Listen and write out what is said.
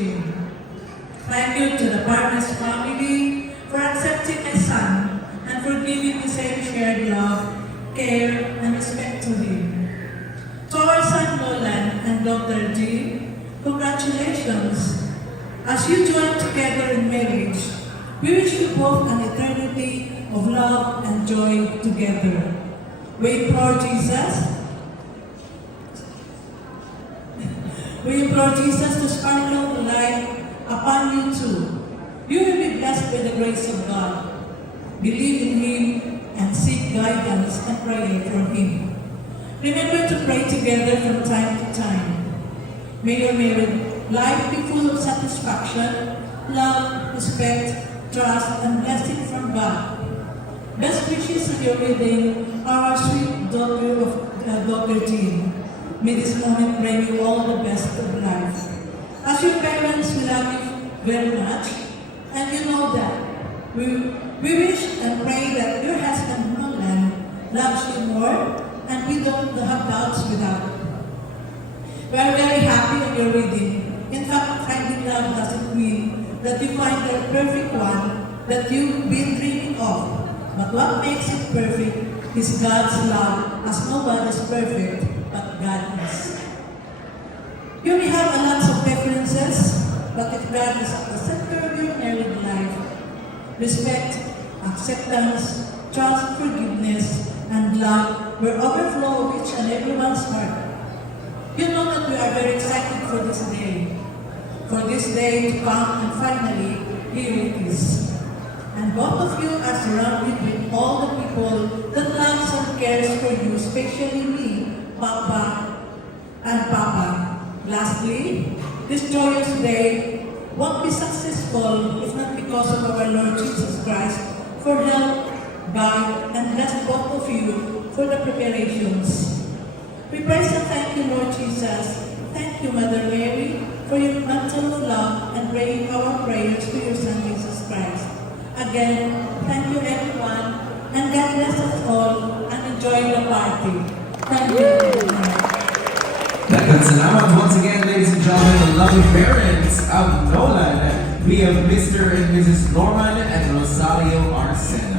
Jim. Thank you to the Partners family for accepting my son and for giving the same shared love, care, and respect to him. To our son Nolan and Dr. G, congratulations. As you join together in marriage, we wish you both an eternity of love and joy together. We implore Jesus to sparkle the light upon you too. You will be blessed by the grace of God. Believe in Him and seek guidance and prayer from Him. Remember to pray together from time to time. May your married life be full of satisfaction, love, respect, trust, and blessing from God. Best wishes of your wedding are our sweet daughter of Dr. Jean. May this moment bring you all the best of life. As your parents, we love you very much, and you know that. We wish and pray that your husband, Nolan, loves you more, and we don't have doubts without it. We are very happy on your wedding. In fact, finding love doesn't mean that you find the perfect one that you've been dreaming of. But what makes it perfect is God's love, as nobody is perfect, but God is. You may have a lot of preferences, but if God is at the center of your married life, respect, acceptance, trust, forgiveness, and love will overflow of each and everyone's heart. You know that we are very excited for this day. For this day to come, and finally, here it is. And both of you are surrounded with all the people that loves and cares for you, especially me, Papa, and Papa. Lastly, this joyous day won't be successful if not because of our Lord Jesus Christ for help, guide, and bless both of you for the preparations. We praise and thank you, Lord Jesus. Thank you, Mother Mary, for your mantle of love and praying our prayers to your Son, Jesus Christ. Again, thank you everyone, and God bless us all, and enjoy the party. Thank you everyone. Daghang salamat once again, ladies and gentlemen, the lovely parents of Nolan. We have Mr. and Mrs. Norman and Rosario Arcen.